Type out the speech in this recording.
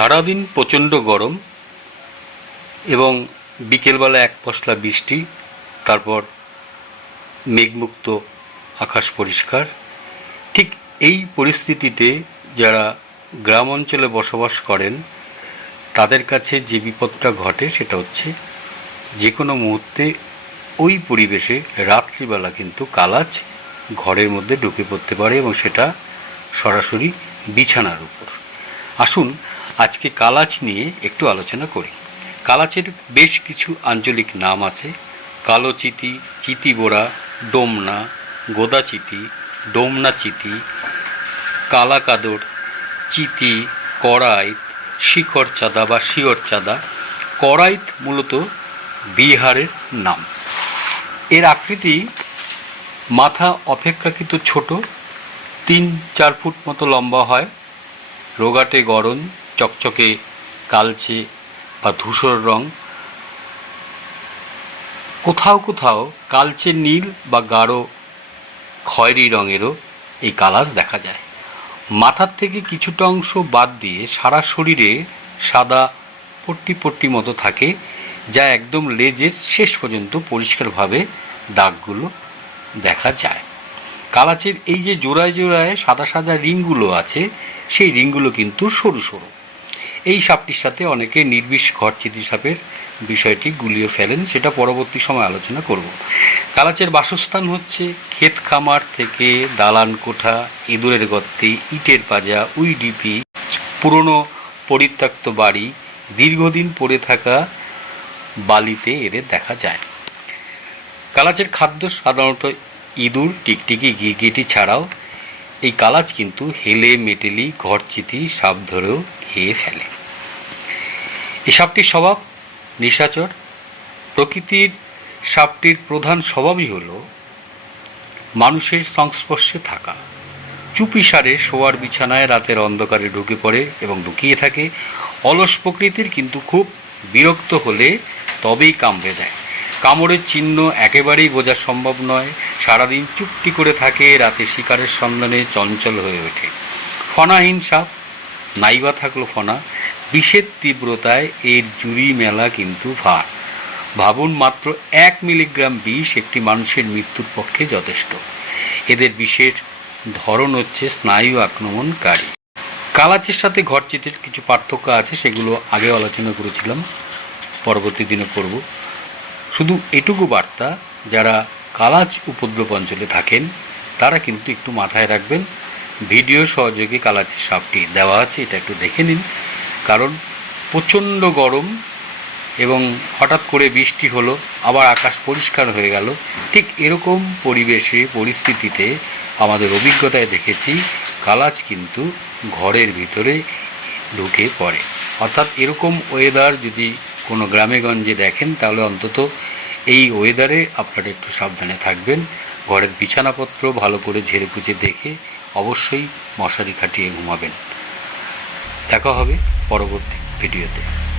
সারাদিন প্রচণ্ড গরম এবং বিকেলবেলা এক পশলা বৃষ্টি, তারপর মেঘমুক্ত আকাশ পরিষ্কার। ঠিক এই পরিস্থিতিতে যারা গ্রাম অঞ্চলে বসবাস করেন, তাদের কাছে যে বিপদটা ঘটে সেটা হচ্ছে যে কোনো মুহূর্তে ওই পরিবেশে রাত্রিবেলা কিন্তু কালাচ ঘরের মধ্যে ঢুকে পড়তে পারে এবং সেটা সরাসরি বিছানার উপর। আসুন আজকে কালাচ নিয়ে একটু আলোচনা করি। কালাচের বেশ কিছু আঞ্চলিক নাম আছে। কালো চিতি চিতিবোড়া ডোমনা, গোদা চিতি, ডোমনা চিতি কালাকাদর চিতি কড়াইত শিখর চাঁদা বা শিওর চাঁদা। কড়াইত মূলত বিহারের নাম। এর আকৃতি মাথা অপেক্ষাকৃত ছোট, তিন চার ফুট মতো লম্বা হয়। রোগাটে গরম চকচকে, কালচে বা ধূসর রং। কোথাও কোথাও কালচে নীল বা গাঢ় খয়েরি রঙেরও এই কালাস দেখা যায়। মাথার থেকে কিছুটা অংশ বাদ দিয়ে সারা শরীরে সাদা পট্টি পট্টি মতো থাকে, যা একদম লেজের শেষ পর্যন্ত পরিষ্কারভাবে দাগগুলো দেখা যায়। কালাচের এই যে জোড়ায় জোড়ায় সাদা সাদা রিংগুলো আছে, সেই রিংগুলো কিন্তু সরু সরু। এই সাপটির সাথে অনেকে নির্বিষ ঘরচিতি সাপের বিষয়টি গুলিয়ে ফেলেন, সেটা পরবর্তী সময় আলোচনা করব। কালাচের বাসস্থান হচ্ছে ক্ষেত খামার থেকে দালান কোঠা ইঁদুরের গর্তে ইটের পাজা, উইডিপি, পুরনো পরিত্যক্ত বাড়ি, দীর্ঘদিন পড়ে থাকা বালিতে এদের দেখা যায়। কালাচের খাদ্য সাধারণত ইঁদুর, টিকটিকি গিরগিটি ছাড়াও এই কালাচ কিন্তু হেলে, মেটেলি ঘরচিতি সাপ ধরেও খেয়ে ফেলে। এই সাপটির স্বভাব নিশাচর। প্রকৃতির সাপটির প্রধান স্বভাবই হল মানুষের সংস্পর্শে থাকা। চুপিসারে শোয়ার বিছানায় রাতের অন্ধকারে ঢুকে পড়ে এবং লুকিয়ে থাকে। অলস প্রকৃতির কিন্তু খুব বিরক্ত হলে তবেই কামড়ে দেয়। কামড়ের চিহ্ন একেবারেই বোঝা সম্ভব নয়। সারাদিন চুপটি করে থাকে, রাতে শিকারের সন্ধানে চঞ্চল হয়ে ওঠে। ফনাহীন সাপ নাইবা থাকল ফনা, বিষের তীব্রতায় এর জুরি মেলা কিন্তু ভার। ভাবুন মাত্র এক মিলিগ্রাম বিষ একটি মানুষের মৃত্যুর পক্ষে যথেষ্ট। এদের বিষের ধরন হচ্ছে স্নায়ু আক্রমণকারী। কালাচের সাথে ঘরচিতের কিছু পার্থক্য আছে, সেগুলো আগে আলোচনা করেছিলাম, পরবর্তী দিনে করব। শুধু এটুকু বার্তা, যারা কালাচ উপদ্রব অঞ্চলে থাকেন, তারা কিন্তু একটু মাথায় রাখবেন ভিডিও সহযোগী কালাচের সাপটি দেওয়া আছে, এটা একটু দেখে নিন। কারণ প্রচণ্ড গরম এবং হঠাৎ করে বৃষ্টি হলো, আবার আকাশ পরিষ্কার হয়ে গেল। ঠিক এরকম পরিবেশে, পরিস্থিতিতে আমাদের অভিজ্ঞতায় দেখেছি, কালাচ কিন্তু ঘরের ভিতরে ঢুকে পড়ে। অর্থাৎ এরকম ওয়েদার যদি কোনো গ্রামেগঞ্জে দেখেন, তাহলে অন্তত এই ওয়েদারে আপনারা একটু সাবধানে থাকবেন। ঘরের বিছানাপত্র ভালো করে ঝেড়ে পুছে দেখে অবশ্যই মশারি খাটিয়ে ঘুমাবেন। দেখা হবে পরবর্তী ভিডিওতে।